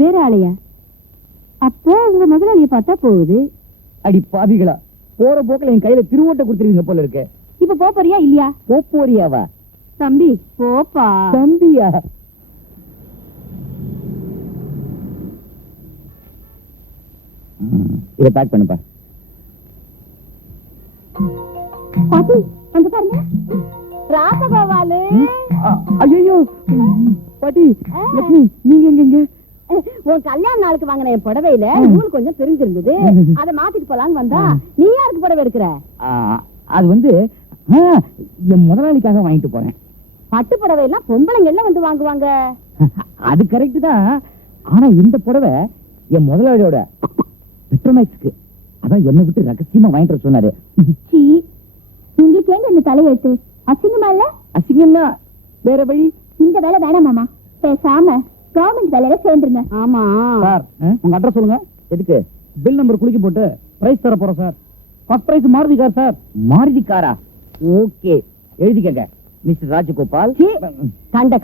வேற ஆளையா? அப்போ உங்க முதலாளிய பார்த்தா போகுது. அடி பாவிகளா, போற போக்குல என் கையில திருவோட்டை கொடுத்துருவீங்க போல இருக்கு. இப்ப போறியா இல்லையா? போறியாவா? தம்பி போப்பா. தம்பியா? இத பேக் பண்ணுப்பா. பாட்டி வந்து பாருங்க. ராசகோபாலு. ஐயோ பாட்டி, லட்சுமி நீங்க எங்க? உன் கல்யாண நாளுக்கு வாங்கின என் புடவையில நூல் கொஞ்சம் தெரிஞ்சிருந்தது, அதை மாத்திட்டு போலான்னு வந்தா. நீ யாருக்கு புடவை எடுக்கிற? அது வந்து என் முதலாளிக்காக வாங்கிட்டு போறேன். பட்டு புடவை எல்லாம் பொம்பளைங்க எல்லாம் வந்து வாங்குவாங்க. அது கரெக்ட் தான். ஆனா இந்த புடவை என் முதலாளியோட பெட்ரோமேக்ஸ்க்கு, அதான் என்ன விட்டு ரகசியமா வாங்கிட்டு சொன்னாரு. உங்களுக்கு ஏங்க இந்த தலையெழுத்து? அசிங்கமா இல்ல? அசிங்கம்னா வேற வழி. இந்த வேலை வேணாம் மாமா, பேசாம கவர்மெண்ட் வேலையில சேர்ந்துருங்க. ஆமா சார், உங்க அட்ரஸ் சொல்லுங்க. எதுக்கு? பில் நம்பர் குளிக்க போட்டு பிரைஸ் தர போறோம் sir. First prize Maruti car sir. Maruti காரா? ஓகே, எழுதிக்கங்க. மிஸ்டர் ராஜகோபால். கண்ட